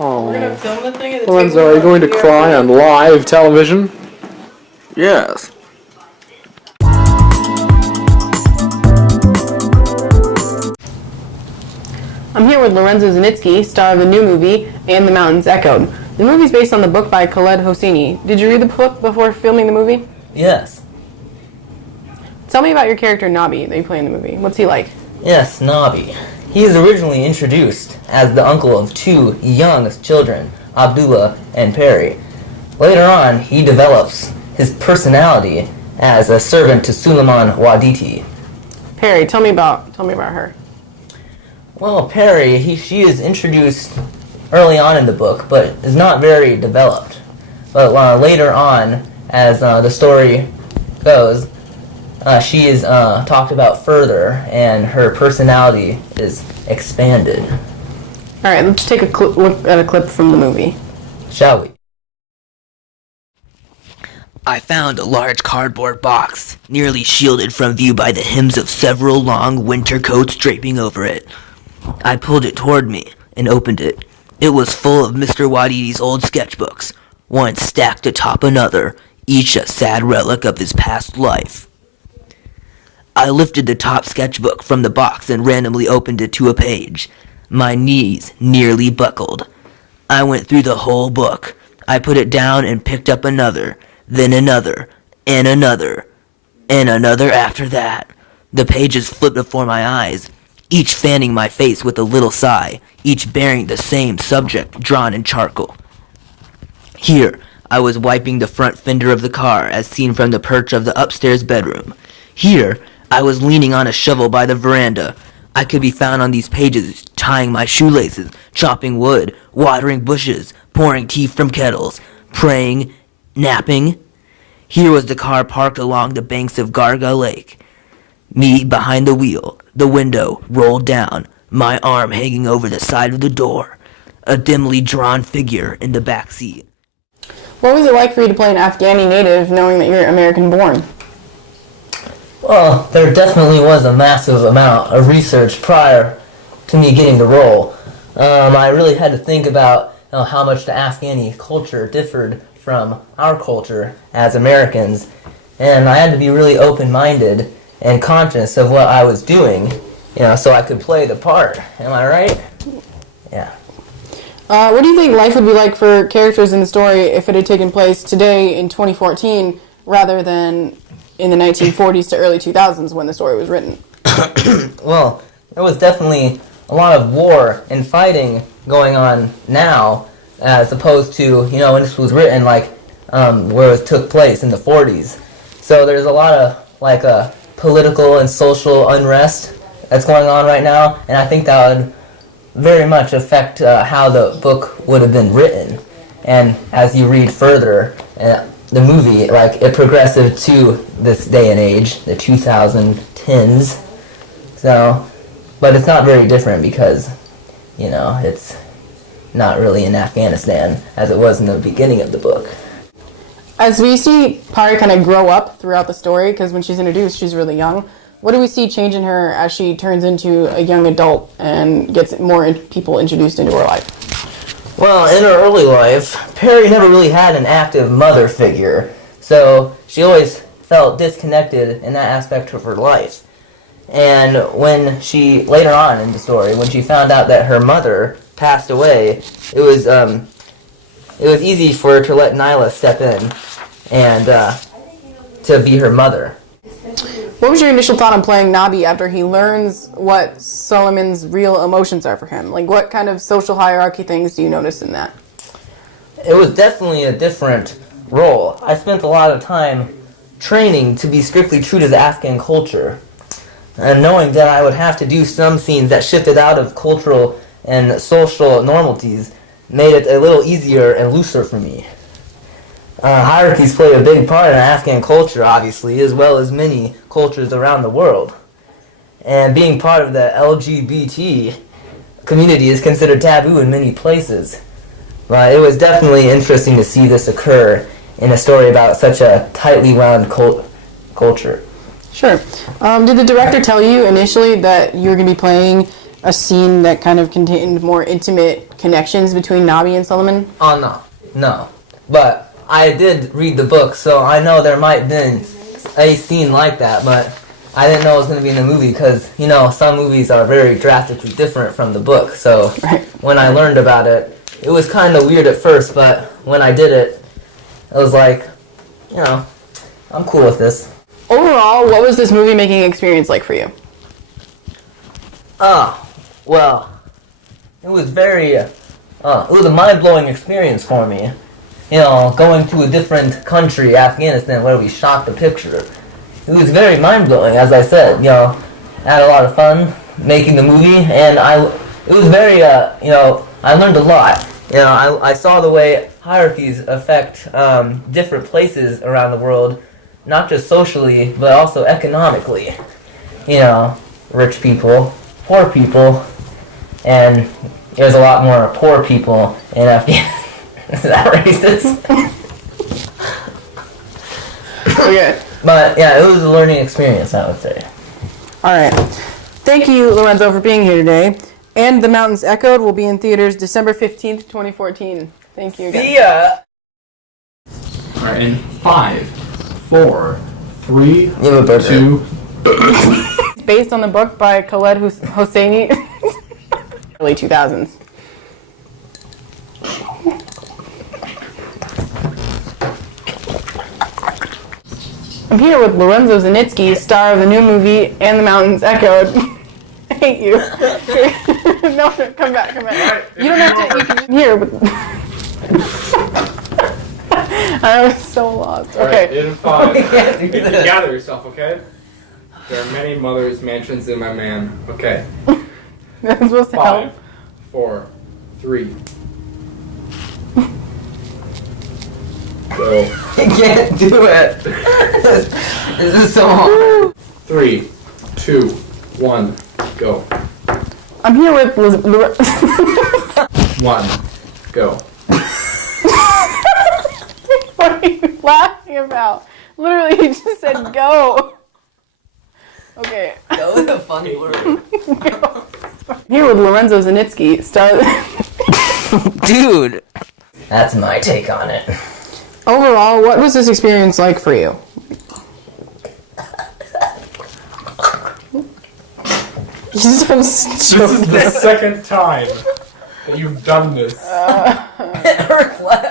We're gonna film the thing at the Lorenzo, table. are you going to cry on live television? Yes. I'm here with Lorenzo Zanitsky, star of the new movie, And the Mountains Echoed. The movie's based on the book by Khaled Hosseini. Did you read the book before filming the movie? Yes. Tell me about your character, Nabi, that you play in the movie. What's he like? Yes, Nabi. He is originally introduced as the uncle of two young children, Abdullah and Perry. Later on, he develops his personality as a servant to Suleiman Waditi. Perry, tell me about her. Well, Perry, she is introduced early on in the book, but is not very developed. But later on, as the story goes, she is talked about further, and her personality is expanded. All right, let's take a look at a clip from the movie. Shall we? I found a large cardboard box, nearly shielded from view by the hems of several long winter coats draping over it. I pulled it toward me and opened it. It was full of Mr. Waditi's old sketchbooks, one stacked atop another, each a sad relic of his past life. I lifted the top sketchbook from the box and randomly opened it to a page. My knees nearly buckled. I went through the whole book. I put it down and picked up another, then another, and another, and another after that. The pages flipped before my eyes, each fanning my face with a little sigh, each bearing the same subject drawn in charcoal. Here, I was wiping the front fender of the car as seen from the perch of the upstairs bedroom. Here, I was leaning on a shovel by the veranda. I could be found on these pages tying my shoelaces, chopping wood, watering bushes, pouring tea from kettles, praying, napping. Here was the car parked along the banks of Garga Lake. Me behind the wheel, the window rolled down, my arm hanging over the side of the door, a dimly drawn figure in the back seat. What was it like for you to play an Afghani native knowing that you're American-born? Well, there definitely was a massive amount of research prior to me getting the role. I really had to think about how much the Afghani culture differed from our culture as Americans, and I had to be really open-minded and conscious of what I was doing, so I could play the part. Am I right? Yeah. What do you think life would be like for characters in the story if it had taken place today in 2014 rather than in the 1940s to early 2000s when the story was written? Well, there was definitely a lot of war and fighting going on now as opposed to, when this was written, where it took place in the 40s. So there's a lot of, political and social unrest that's going on right now, and I think that would very much affect how the book would have been written. And as you read further, the movie, it progressive to this day and age, the 2010s. So, but it's not very different because, it's not really in Afghanistan as it was in the beginning of the book. As we see Pari kind of grow up throughout the story, because when she's introduced, she's really young, what do we see change in her as she turns into a young adult and gets more people introduced into her life? Well, in her early life, Perry never really had an active mother figure, so she always felt disconnected in that aspect of her life. And when she, later on in the story, when she found out that her mother passed away, it was easy for her to let Nyla step in and to be her mother. What was your initial thought on playing Nabi after he learns what Suleiman's real emotions are for him? What kind of social hierarchy things do you notice in that? It was definitely a different role. I spent a lot of time training to be strictly true to the Afghan culture, and knowing that I would have to do some scenes that shifted out of cultural and social normalities made it a little easier and looser for me. Hierarchies play a big part in Afghan culture, obviously, as well as many cultures around the world. And being part of the LGBT community is considered taboo in many places. But it was definitely interesting to see this occur in a story about such a tightly wound culture. Sure. Did the director tell you initially that you were going to be playing a scene that kind of contained more intimate connections between Nabi and Solomon? Oh, no. But I did read the book, so I know there might have been a scene like that, but I didn't know it was going to be in the movie because, some movies are very drastically different from the book. So when I learned about it, it was kind of weird at first, but when I did it, it was like, I'm cool with this. Overall, what was this movie making experience like for you? Well, it was it was a mind-blowing experience for me. Going to a different country, Afghanistan, where we shot the picture. It was very mind-blowing, as I said. I had a lot of fun making the movie, and it was very, I learned a lot. I saw the way hierarchies affect different places around the world, not just socially, but also economically. Rich people, poor people, and there's a lot more poor people in Afghanistan. Is that racist? Okay. But yeah, it was a learning experience, I would say. All right. Thank you, Lorenzo, for being here today. And The Mountains Echoed will be in theaters December 15th, 2014. Thank you again. See ya! All right, in 5, 4, 3, You have a birthday. 2. It's based on the book by Khaled Hosseini. Early 2000s. I'm here with Lorenzo Zanitsky, star of the new movie And the Mountains Echoed. I hate you. No, come back. Right, You don't have to. You can come here, but I was so lost. Okay. Alright, in 5. We can't do this. Gather yourself, okay? There are many mothers, mansions in my man. Okay. That's supposed to 5, help. 4, 3. Go. You can't do it! This is so hard. 3, 2, 1, go. I'm here with 1, go. What are you laughing about? Literally, you just said go. Okay. That was a funny word. I'm here with Lorenzo Zanitsky, star. Dude! That's my take on it. Overall, what was this experience like for you? This is the second time that you've done this. It hurts less.